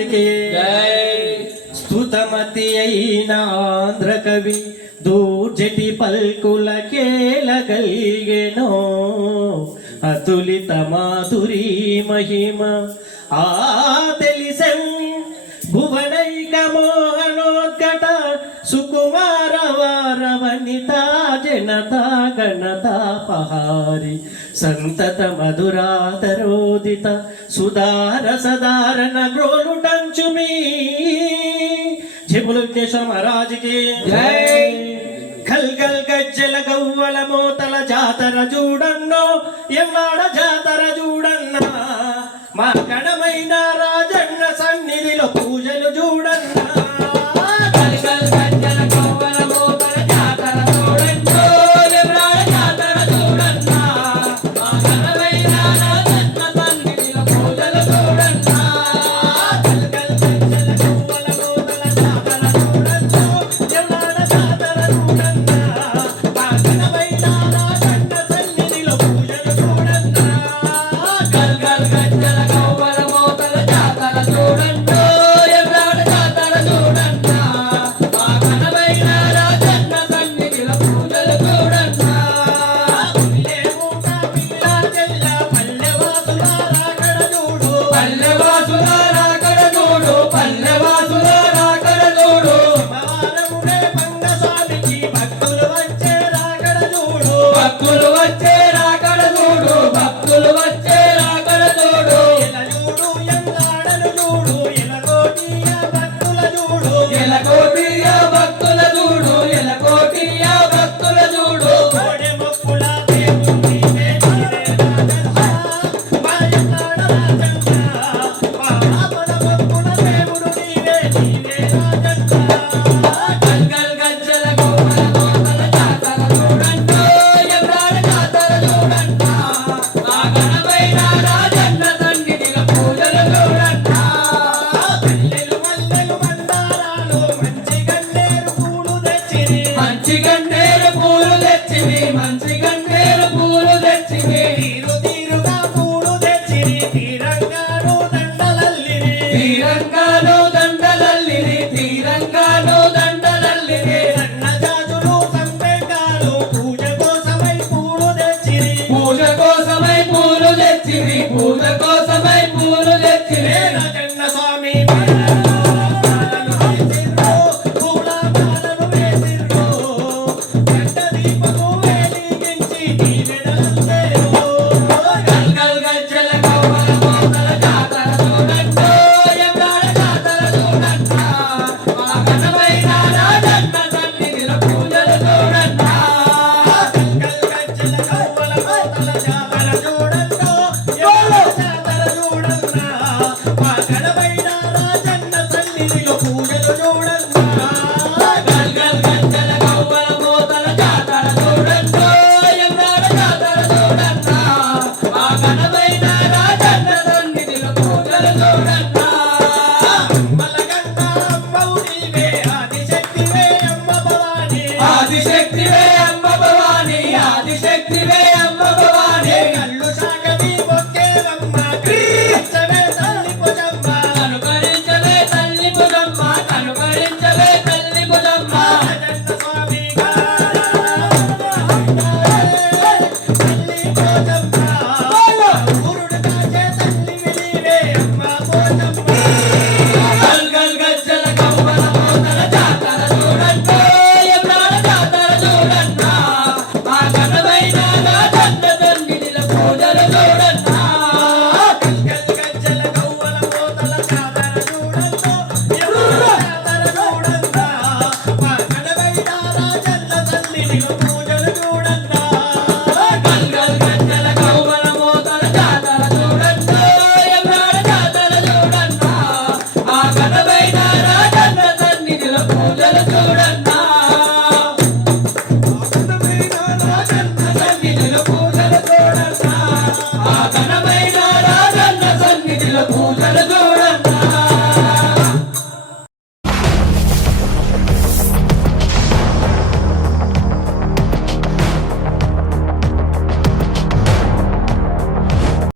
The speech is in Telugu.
రాజుకి స్తుతమతి అయిన ఆంధ్ర కవి దూర్జటి పల్కుల కేలగలిగెనో. అతులిత మాధురి మహిమ ఆ తెలిసం భువనైక మోహనోద్గట సుకుమార వార వనితా ఘనతా గణతా పహారి. సంతత మధురాధరోదిత సుధార సదారణ గ్రోలుటంచు మీ. చెబులు విఘ్నేశ్వర మహారాజుకి. గల్ గజ్జల గవ్వల మోతల జాతర చూడన్నో ఎవాడ జాతర చూడన్నా మా కణమైన రాజన్న సన్నిధిలో పూజలు చూడన్నా गल गल गल chicken. ఆదిశక్తివే అమ్మ భవాని. ఆదిశక్తివే